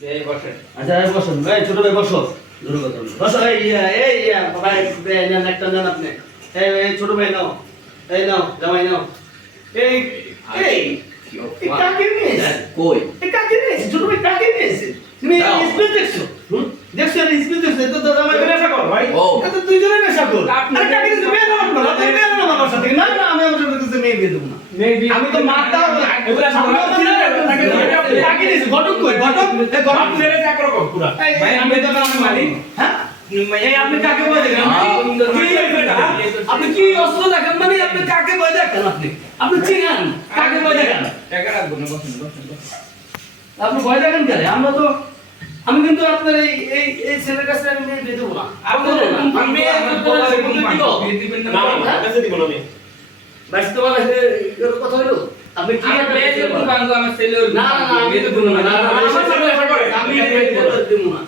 এই বসেন। আচ্ছা এই বসুন এই ছোট ভাই বসো দূর কথা বলো। বসো এই ভাই নেন একটা নেন আপনি এই ছোট ভাই নাও এই নাও জামাই নাও এই এই এই কাকে নিয়েছে কই এই কাকে নিয়েছে ছোট ভাই কাকে নিয়েছে তুমি দাও। স্পিড দেখছো দেখছো না স্পিড দেখছো তো জামাই নেশা কর ভাই ও। এত দুইজনে নেশা কর আপনি- আরে কাকে নিয়েছে বিয়ে না করো আপনি বিয়ে না আমার সাথে না না আমি আমার সাথে মেয়ে বিয়ে দেব না আমি তো মারতা এগুলা সব কাকে নিয়েছে ঘটক কই ঘটক এই ঘটক ছেড়ে এক রকম পুরা ভাই আমি তো নাম মালিক হ্যাঁ এই আপনি কাকে বলে দেখেন আপনি কি অস্ত্র দেখেন মানে আপনি কাকে বলে দেখেন আপনি চিনেন কাকে বলে দেখেন টাকা রাখবো না বসেন বসেন বসেন। আপনি ভয় দেখেন কেন আমরা তো আমি কিন্তু আপনার এই এই এই ছেলের কাছে আমি মেয়ে দিয়ে দেবো না আপনি আমি মেয়ে বিয়ে দিবেন না হ্যাঁ? কাছে দিব না আমি বাইশ তোমার কথা হলো আপনি কি আমার মেয়ে যে কোন বাঙ্গো আমার ছেলে না না না আমি তো দেবো না না না, আমার সাথে দেখা করে। আমি দেবো না